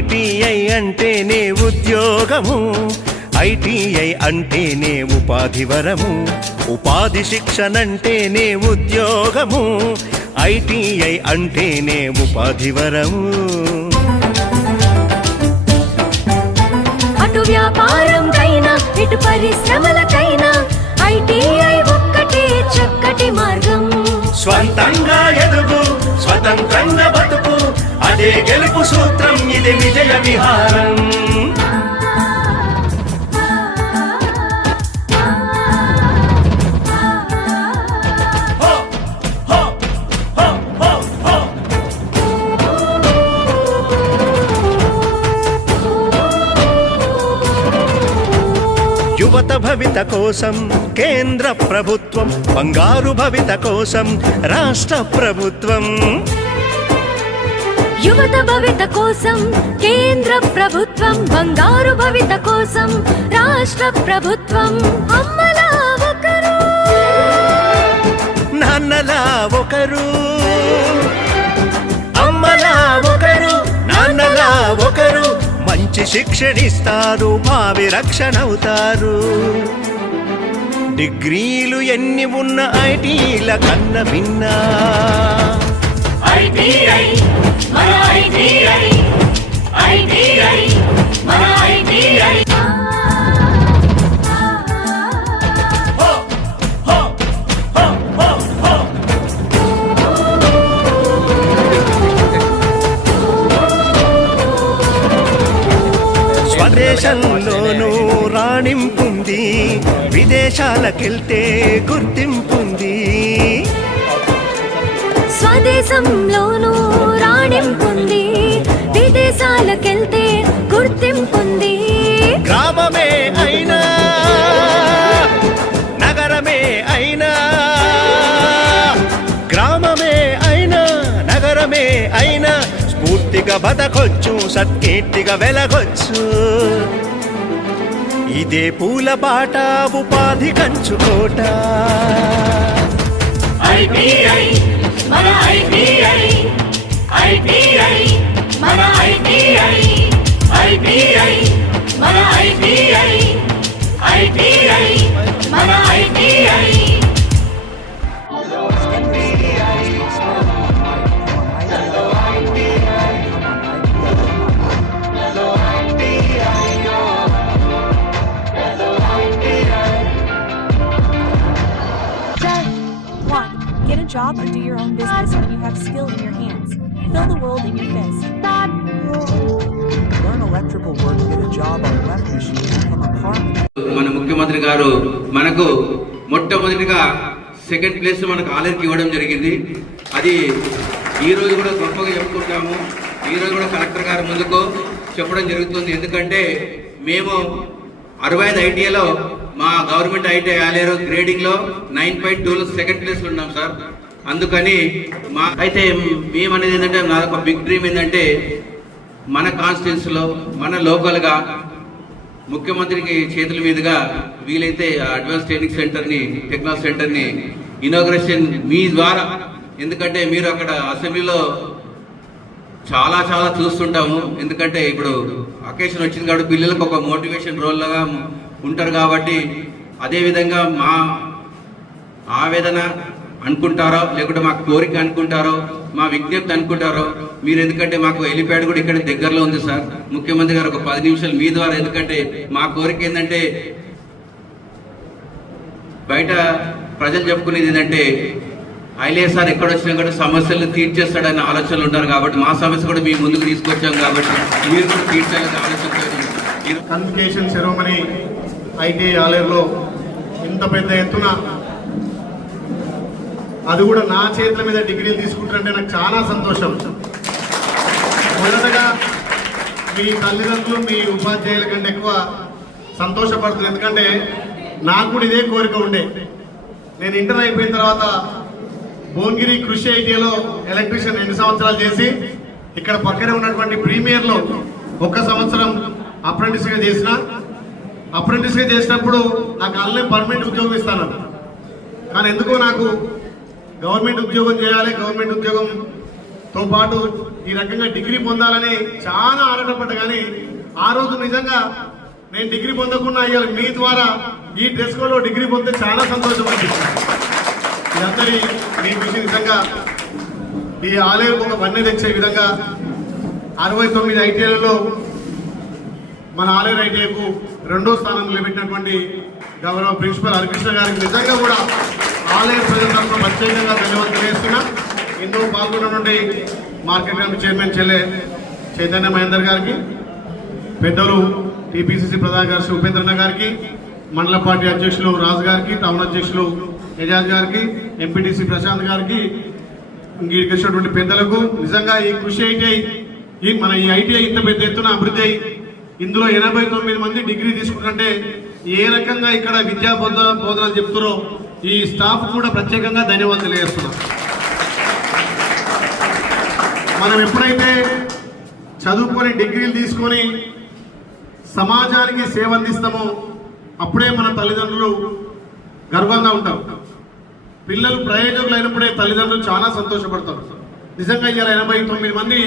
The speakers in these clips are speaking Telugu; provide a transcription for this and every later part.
ఐటీఐ అంటేనే ఉద్యోగము. ఐటీఐ అంటేనే ఉపాధి వరము. ఉపాధి శిక్షణంటేనే ఉద్యోగము. ఐటీఐ అంటేనే ఉపాధి వరము. అటు వ్యాపారంకైనా ఇటు పరిశ్రమలకైనా ఐటీఐ ఒక్కటే చక్కటి మార్గం. స్వంతంగా ఎదుగు స్వతంత్రంగా బతుకు అదే గెలుపు సూత్రం. ఇది విజయ విహారం. యువత భవిత కోసం కేంద్ర ప్రభుత్వం బంగారు భవిత కోసం రాష్ట్ర ప్రభుత్వం. యువత భవిత కోసం కేంద్ర ప్రభుత్వం బంగారు భవిత కోసం రాష్ట్ర ప్రభుత్వం అమ్మలా ఒకరు. నాన్నలా ఒకరు. అమ్మలా ఒకరు నాన్నలా ఒకరు. మంచి శిక్షణిస్తారు భావి రక్షణ అవుతారు. డిగ్రీలు ఎన్ని ఉన్న ఐటీల కన్న భిన్నా ఐటీఐ మన ఐటీఐ ఐటీఐ మన ఐటీఐ స్వదేశంలోనూ రాణింపుంది విదేశాలకెళ్తే గుర్తింపుంది. స్వదేశంలోనూ రాణింపుంది. విదేశాలకెళ్తే గుర్తింపుంది. గ్రామమే అయినా నగరమే అయినా గ్రామమే అయినా నగరమే అయినా స్ఫూర్తిగా బతకొచ్చు సత్కీర్తిగా వెలగొచ్చు. ఇదే పూల బాట ఉపాధి కంచుకోట ఐటీఐ మన ఐటీఐ ఐటీఐ మన ఐటీఐ ఐటీఐ మన ఐటీఐ ఐటీఐ మన ITI do your own business when you have skill in your hands. Fill the world in your fist. Learn electrical work, get a job on web machine, become a car మన ముఖ్యమంత్రి గారు మనకు మొట్టమొదటిగా సెకండ్ ప్లేస్ మనకు ఆలయకి ఇవ్వడం జరిగింది. అది ఈ రోజు కూడా గొప్పగా చెప్పుకుంటాము. ఈ రోజు కూడా కలెక్టర్ గారు ముందుకు చెప్పడం జరుగుతుంది. ఎందుకంటే మేము అరవై ఐదు ఐటీఐలో మా గవర్నమెంట్ ఐటీ ఆలేరు గ్రేడింగ్లో నైన్ పాయింట్ టూ సెకండ్ ప్లేస్లో ఉన్నాం సార్. అందుకని మా అయితే మేము అనేది ఏంటంటే నాదొక బిగ్ డ్రీమ్ ఏంటంటే మన కాన్స్టిట్యున్సీలో మన లోకల్గా ముఖ్యమంత్రికి చేతుల మీదుగా వీలైతే ఆ అడ్వాన్స్ ట్రైనింగ్ సెంటర్ని టెక్నాలజీ సెంటర్ని ఇనాగ్రేషన్ మీ ద్వారా ఎందుకంటే మీరు అక్కడ అసెంబ్లీలో చాలా చాలా చూస్తుంటాము. ఎందుకంటే ఇప్పుడు అకేషన్ వచ్చింది కాబట్టి పిల్లలకు ఒక మోటివేషన్ రోల్గా ఉంటారు కాబట్టి అదేవిధంగా మా ఆవేదన అనుకుంటారో లేకుంటే మా కోరిక అనుకుంటారో మా విజ్ఞప్తి అనుకుంటారో మీరు ఎందుకంటే మాకు హెలిప్యాడ్ కూడా ఇక్కడ దగ్గరలో ఉంది సార్. ముఖ్యమంత్రి గారు ఒక పది నిమిషాలు మీ ద్వారా ఎందుకంటే మా కోరిక ఏంటంటే బయట ప్రజలు చెప్పుకునేది ఏంటంటే ఐలేస్ సార్ ఎక్కడ వచ్చినా కూడా సమస్యలు తీర్చేస్తాడన్న ఆలోచనలు ఉంటారు కాబట్టి మా సమస్య కూడా మీ ముందుకు తీసుకొచ్చాం కాబట్టి మీరు కూడా తీర్చాలని ఆలోచన మీరు కన్వికేషన్ సెరమనీ ఐటీఐ ఆలయంలో ఇంత పెద్ద ఎత్తున అది కూడా నా చేతుల మీద డిగ్రీలు తీసుకుంటారంటే నాకు చాలా సంతోషం. మొదటగా మీ తల్లిదండ్రులు మీ ఉపాధ్యాయుల కంటే ఎక్కువ సంతోషపడుతుంది ఎందుకంటే నాకు కూడా ఇదే కోరిక ఉండే. నేను ఇంటర్ అయిపోయిన తర్వాత భువనగిరి కృషి ఐటీఐలో ఎలక్ట్రీషియన్ ఎన్ని సంవత్సరాలు చేసి ఇక్కడ పక్కనే ఉన్నటువంటి ప్రీమియర్లో ఒక్క సంవత్సరం అప్రెంటిస్గా చేసిన. అప్రెంటిస్గా చేసినప్పుడు నాకు అల్లే పర్మనెంట్ ఉద్యోగం ఇస్తాను కానీ ఎందుకో నాకు గవర్నమెంట్ ఉద్యోగం చేయాలి గవర్నమెంట్ ఉద్యోగంతో పాటు ఈ రకంగా డిగ్రీ పొందాలని చాలా ఆరాటపడ్డా కానీ ఆ రోజు నిజంగా నేను డిగ్రీ పొందకుండా ఇవాళ మీ ద్వారా ఈ డ్రెస్ కోడ్లో డిగ్రీ పొందితే చాలా సంతోషం అనిపిస్తుంది. మీ అందరి మీ విషయం నిజంగా ఈ ఆలయం ఒక వన్నె తెచ్చే విధంగా అరవై తొమ్మిది ఐటీఐలలో మన ఆలయ ఐటీఐకు రెండో స్థానం నిలబెట్టినటువంటి గౌరవ ప్రిన్సిపల్ హరికృష్ణ గారికి నిజంగా కూడా ఆలయ ప్రజల తరఫున ప్రత్యేకంగా ధన్యవాదాలు తెలియజేస్తున్నా. ఇందులో పాల్గొన్నటువంటి మార్కెట్ కమిటీ చైర్మన్ చెల్లె చైతన్య మహేందర్ గారికి పెద్దలు టీపీసీసీ ప్రధాన కార్యదర్శి ఉపేంద్రన్న గారికి మండల పార్టీ అధ్యక్షులు రాజు గారికి టౌన్ అధ్యక్షులు ఎజాజ్ గారికి ఎంపీటీసీ ప్రశాంత్ గారికి ఇంటికి వచ్చినటువంటి పెద్దలకు. నిజంగా ఈ కృషి ఐటీఐ ఈ మన ఈ ఐటీఐ ఇంత పెద్ద ఎత్తున అభివృద్ధి అయి ఇందులో ఎనభై తొమ్మిది మంది డిగ్రీ తీసుకుంటుంటే ఏ రకంగా ఇక్కడ విద్యా బోధన బోధనలు చెప్తారో ఈ స్టాఫ్ కూడా ప్రత్యేకంగా ధన్యవాదాలు తెలియజేస్తున్నాం మనం ఎప్పుడైతే చదువుకొని డిగ్రీలు తీసుకొని సమాజానికి సేవ అందిస్తామో అప్పుడే మన తల్లిదండ్రులు గర్వంగా ఉంటారు పిల్లలు ప్రయోజకులు అయినప్పుడే తల్లిదండ్రులు చాలా సంతోషపడతారు. నిజంగా ఇలా ఎనభై తొమ్మిది మంది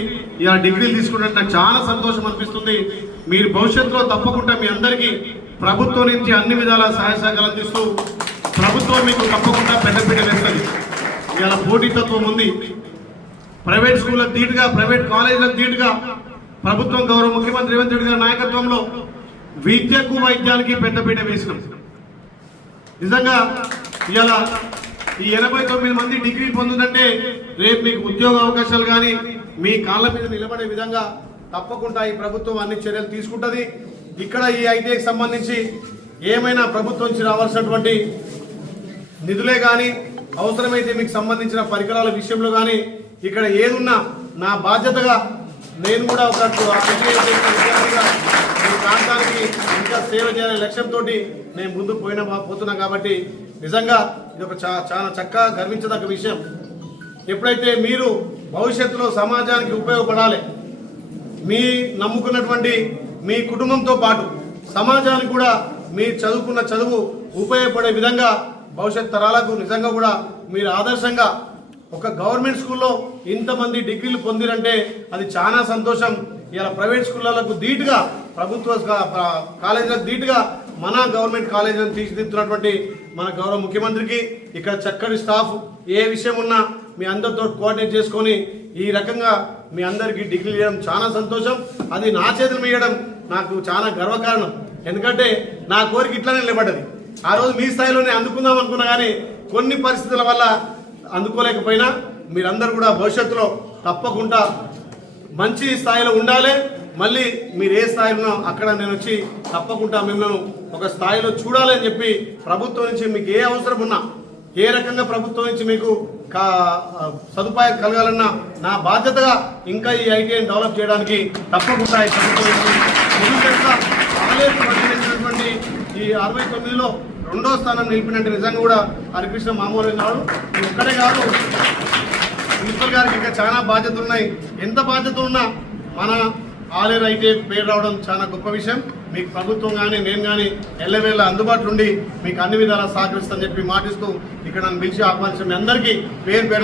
ఇలా డిగ్రీలు తీసుకుంటే నాకు చాలా సంతోషం అనిపిస్తుంది. మీరు భవిష్యత్తులో తప్పకుండా మీ అందరికీ ప్రభుత్వం నుంచి అన్ని విధాల సహాయ సహకారం అందిస్తూ ప్రభుత్వం మీకు తప్పకుండా పెద్దపీట వేస్తుంది. ఇలా పోటీతత్వం ఉంది. ప్రైవేట్ స్కూళ్ళకు ధీటుగా ప్రైవేట్ కాలేజీలకు ధీటుగా ప్రభుత్వం గౌరవ ముఖ్యమంత్రి రేవంత్ రెడ్డి గారి నాయకత్వంలో విద్యకు వైద్యానికి పెద్దపీట వేసినాం. నిజంగా ఇవాళ ఈ ఎనభై తొమ్మిది మంది డిగ్రీ పొందుతుంటే రేపు మీకు ఉద్యోగ అవకాశాలు కానీ మీ కాళ్ళ మీద నిలబడే విధంగా తప్పకుండా ఈ ప్రభుత్వం అన్ని చర్యలు తీసుకుంటుంది. ఇక్కడ ఈ ఐటీఐకి సంబంధించి ఏమైనా ప్రభుత్వం నుంచి రావాల్సినటువంటి నిధులే కానీ అవసరమైతే మీకు సంబంధించిన పరికరాల విషయంలో కానీ ఇక్కడ ఏదున్నా నా బాధ్యతగా నేను కూడా ఒక ప్రాంతానికి ఇంకా సేవ చేయాలనే లక్ష్యంతో నేను ముందుకు పోయిన పోతున్నా కాబట్టి నిజంగా ఇది ఒక చా- చాలా చక్కగా గర్వించదగ్గ విషయం. ఎప్పుడైతే మీరు భవిష్యత్తులో సమాజానికి ఉపయోగపడాలి మీ నమ్ముకున్నటువంటి మీ కుటుంబంతో పాటు సమాజానికి కూడా మీ చదువుకున్న చదువు ఉపయోగపడే విధంగా భవిష్యత్ తరాలకు నిజంగా కూడా మీరు ఆదర్శంగా ఒక గవర్నమెంట్ స్కూల్లో ఇంతమంది డిగ్రీలు పొందిరంటే అది చాలా సంతోషం. ఇలా ప్రైవేట్ స్కూళ్ళకు ధీటుగా ప్రభుత్వ కాలేజీలకు ధీటుగా మన గవర్నమెంట్ కాలేజీలను తీర్చిదిద్దుతున్నటువంటి మన గౌరవ ముఖ్యమంత్రికి ఇక్కడ చక్కటి స్టాఫ్ ఏ విషయం ఉన్నా మీ అందరితో కోఆర్డినేట్ చేసుకొని ఈ రకంగా మీ అందరికీ డిగ్రీలు ఇవ్వడం చాలా సంతోషం. అది నా చేతులు మీయడం నాకు చాలా గర్వకారణం. ఎందుకంటే నా కోరిక ఇట్లానే నిలబడ్డది. ఆ రోజు మీ స్థాయిలోనే అందుకుందాం అనుకున్నా కానీ కొన్ని పరిస్థితుల వల్ల అందుకోలేకపోయినా మీరందరూ కూడా భవిష్యత్తులో తప్పకుండా మంచి స్థాయిలో ఉండాలి. మళ్ళీ మీరు ఏ స్థాయిలో అక్కడ నేను వచ్చి తప్పకుండా మిమ్మల్ని ఒక స్థాయిలో చూడాలని చెప్పి ప్రభుత్వం నుంచి మీకు ఏ అవసరం ఉన్నా ఏ రకంగా ప్రభుత్వం నుంచి మీకు కా సదుపాయం కలగాలన్నా నా బాధ్యతగా ఇంకా ఈ ఐటీఐని డెవలప్ చేయడానికి తప్పకుండా ఈ ప్రభుత్వం నుంచి ఈ అరవై తొమ్మిదిలో రెండో స్థానం నిలిపినట్టు నిజంగా కూడా హరికృష్ణ మామూలు కాదు. ఒక్కడే కాదు. ప్రిన్సిపల్ గారికి ఇంకా చాలా బాధ్యతలు ఉన్నాయి. ఎంత బాధ్యత ఉన్నా మన ఆలేరు అయితే పేరు రావడం చాలా గొప్ప విషయం. మీకు ప్రభుత్వం కానీ నేను కానీ ఎల్లవేళ అందుబాటులో ఉండి మీకు అన్ని విధాలా సహకరిస్తానని చెప్పి మాటిస్తూ ఇక్కడ నన్ను పిలిచి ఆహ్వానించిన మీ అందరికీ పేరు పేరు